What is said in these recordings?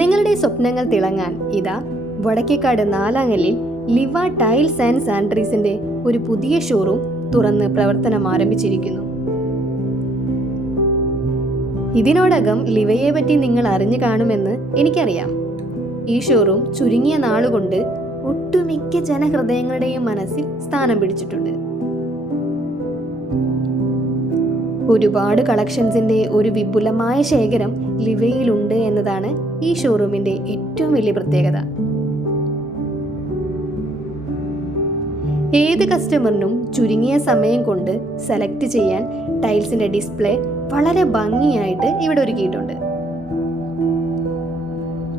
നിങ്ങളുടെ സ്വപ്നങ്ങൾ തിളങ്ങാൻ ഇതാ വടക്കേക്കാട് നാലാങ്ങലിൽ ലിവ ടൈൽസ് ആൻഡ് സാനിറ്ററീസിന്റെ ഒരു പുതിയ ഷോറൂം തുറന്ന് പ്രവർത്തനം ആരംഭിച്ചിരിക്കുന്നു. ഇതിനോടകം ലിവയെ പറ്റി നിങ്ങൾ അറിഞ്ഞു കാണുമെന്ന് എനിക്കറിയാം. ഈ ഷോറൂം ചുരുങ്ങിയ നാളുകൊണ്ട് ഒട്ടുമിക്ക ജനഹൃദയങ്ങളുടെയും മനസ്സിൽ സ്ഥാനം പിടിച്ചിട്ടുണ്ട്. ഒരുപാട് കളക്ഷൻസിന്റെ ഒരു വിപുലമായ ശേഖരം ലിവയിലുണ്ട് എന്നതാണ് ഈ ഷോറൂമിന്റെ ഏറ്റവും വലിയ പ്രത്യേകത. ഏത് കസ്റ്റമറിനും ചുരുങ്ങിയ സമയം കൊണ്ട് സെലക്ട് ചെയ്യാൻ ടൈൽസിന്റെ ഡിസ്പ്ലേ വളരെ ഭംഗിയായിട്ട് ഇവിടെ ഒരുക്കിയിട്ടുണ്ട്.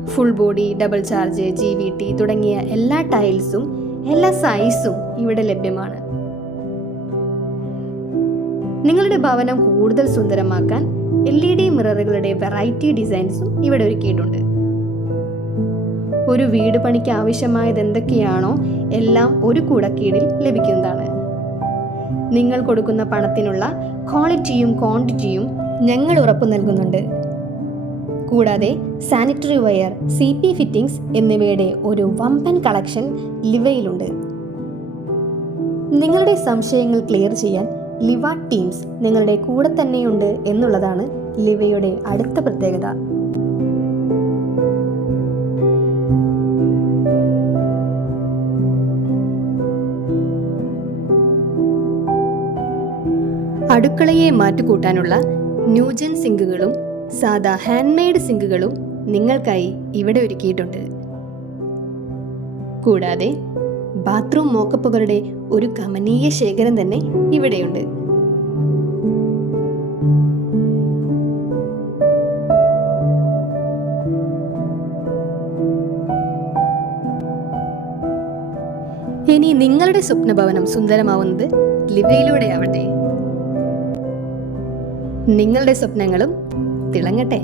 Full body, double charge, GVT തുടങ്ങിയ എല്ലാ ടൈൽസും എല്ലാ സൈസും ഇവിടെ ലഭ്യമാണ്. നിങ്ങളുടെ ഭവനം കൂടുതൽ സുന്ദരമാക്കാൻ LED മിററുകളുടെ വെറൈറ്റി ഡിസൈൻസും ഇവിടെ ഒരുക്കിയിട്ടുണ്ട്. ഒരു വീട് പണിക്ക് ആവശ്യമായത് എന്തൊക്കെയാണോ എല്ലാം ഒരു കുടക്കീഴിൽ ലഭിക്കുന്നതാണ്. നിങ്ങൾ കൊടുക്കുന്ന പണത്തിനുള്ള ക്വാളിറ്റിയും ക്വാണ്ടിറ്റിയും ഞങ്ങൾ ഉറപ്പു നൽകുന്നുണ്ട്. കൂടാതെ സാനിറ്ററി വെയർ, CP ഫിറ്റിംഗ്സ് എന്നിവയുടെ ഒരു വമ്പൻ കളക്ഷൻ ലിവയിലുണ്ട്. നിങ്ങളുടെ സംശയങ്ങൾ ക്ലിയർ ചെയ്യാൻ ലിവ ടീംസ് നിങ്ങളുടെ കൂടെ തന്നെയുണ്ട് എന്നുള്ളതാണ് ലിവയുടെ അടുത്ത പ്രത്യേകത. അടുക്കളയെ മാറ്റുകൂട്ടാനുള്ള ന്യൂജൻ സിങ്കുകളും സാധാ ഹാൻഡ്മെയ്ഡ് സിങ്കുകളും നിങ്ങൾക്കായി ഇവിടെ ഒരുക്കിയിട്ടുണ്ട്. കൂടാതെ ബാത്റൂം മോക്കപ്പുകളുടെ ഒരു കമനീയ ശേഖരം തന്നെ ഇവിടെയുണ്ട്. ഇനി നിങ്ങളുടെ സ്വപ്നഭവനം സുന്ദരമാവുന്നത് ലിവയിലൂടെയാവട്ടെ. നിങ്ങളുടെ സ്വപ്നങ്ങളും തിളങ്ങട്ടെ.